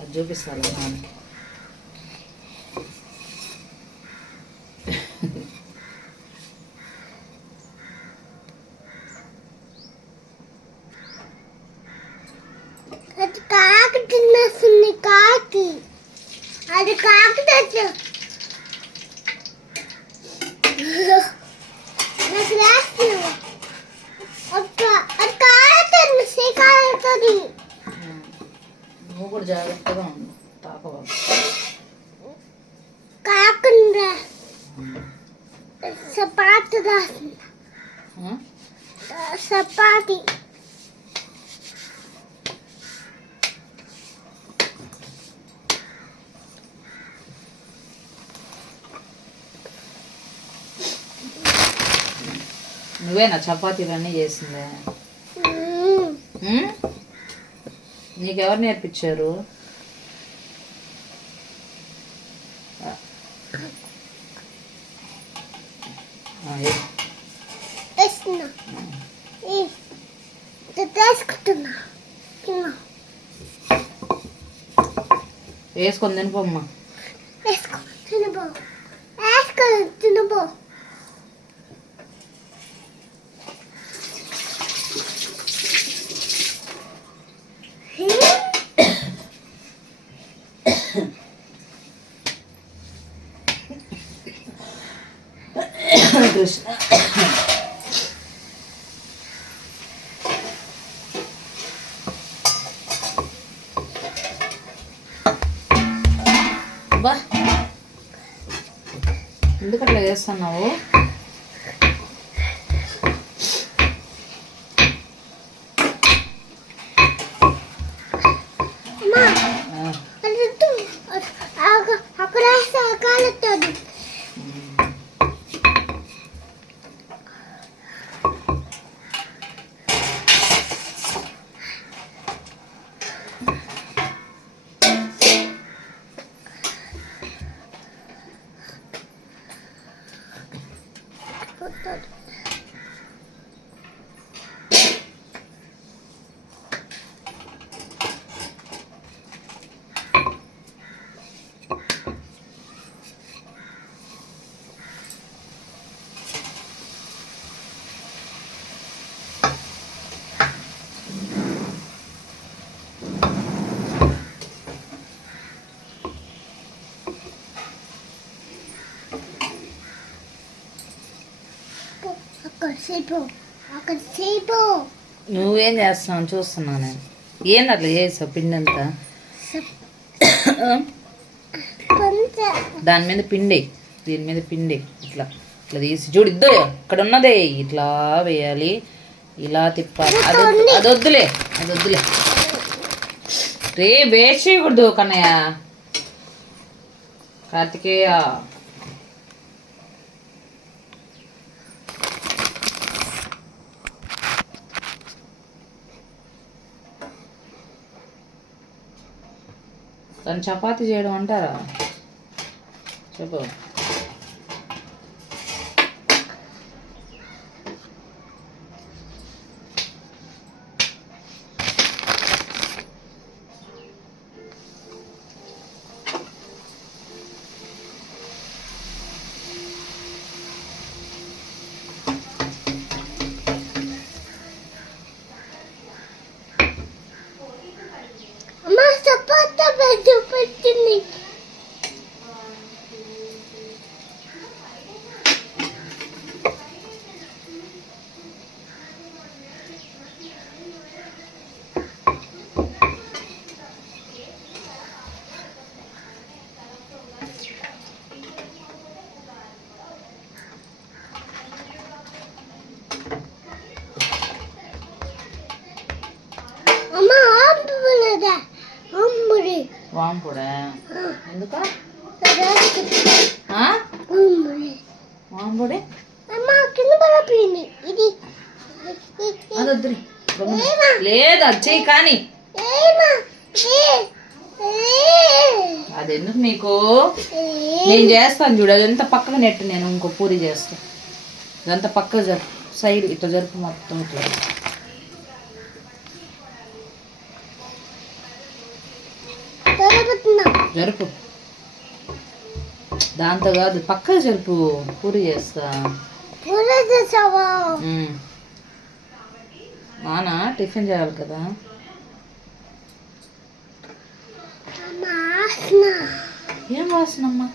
అది చూపిస్తాను. అది కాకి తినేస్తుంది. కాకి అది కాకి తెచ్చు నాకు రాస్తున్నావు. అది కాలుతుంది. శ్రీకాలుతుంది. నువ్వు కూడా జాగ్రత్తగా ఉండు. తాకవా కాకుండా చపాతి రాస్తుంది. చపాతి నువ్వేనా చపాతీలన్నీ చేసిందే? నీకెవరు నేర్పించారు? వేసుకొని తినిపోమ్మా. తినబో కృష్ణ బా ఎందుకట్లా చేస్తున్నావు? అక్కడ కాలుతుంది. నువ్వేం చేస్తున్నావు చూస్తున్నా నేను. ఏంది అట్లా చేసావు? పిండి అంతా దాని మీద పిండి, దీని మీద పిండి ఇట్లా ఇట్లా తీసి చూడు. ఇద్దరు ఇక్కడ ఉన్నదే ఇట్లా వేయాలి, ఇలా తిప్పాలి. అది వద్దులే, అది వద్దులే రే. వేస్ట్ చేయకూడదు కన్నయ్య. కార్తికేయ తను చపాతీ చేయడం అంటారా? చెప్పు. పెట్టింది. అమ్మ ఆంబులేదా? ఆంబుడి వాంపుడా? ఎందుక వాంపుడే? కింద పడిపోయింది. ఇది అది వద్దు లేదు, వచ్చేయి కానీ అది ఎందుకు నీకు? నేను చేస్తాను చూడు. అదంతా పక్కన నెట్టు. నేను ఇంకో పూరి చేస్తాను. ఇదంతా పక్క జరుపు, సైడ్ ఇట్లా జరుపు మొత్తం ఇట్లా. జరుపు. దాంతో కాదు, పక్కకు జరుపు. పూరి చేస్తా. పూరి చేసావా? నానా టిఫిన్ చేయాలి కదా. వాసన. ఏం వాసన అమ్మా?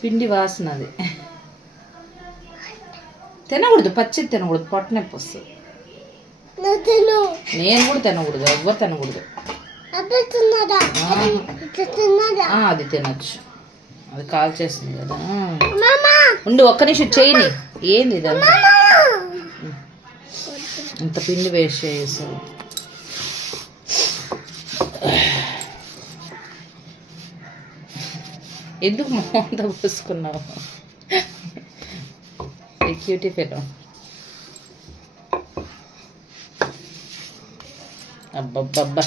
పిండి వాసన అది. తినకూడదు, పచ్చిది తినకూడదు, పొట్ట నొప్పి వస్తుంది. నేను కూడా తినకూడదు, ఎవ్వరు తినకూడదు. అది తినచ్చు, అది కాల్ చేస్తుంది కదా. ఉండి ఒక్క నిమిషం చేయని. ఏంది ఇదంతా? ఇంత పిండి వేస్ట్ చేసావు. ఎందుకు మోంత పోసుకున్నావు? Cutie fellow. అబ్బబ్బబ్బా,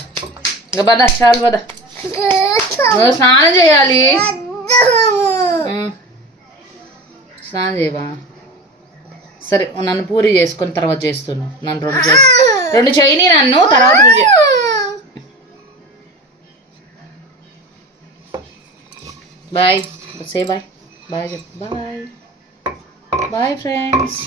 ఇంకా బదా, చాలు బదా. నువ్వు స్నానం చేయాలి. స్నానం చేయవా? సరే, నన్ను పూరి చేసుకొని తర్వాత చేస్తున్నావు. నన్ను రెండు చేయని, నన్ను తర్వాత బాయ్. Say bye. బాయ్ చెప్పు. Bye bye friends.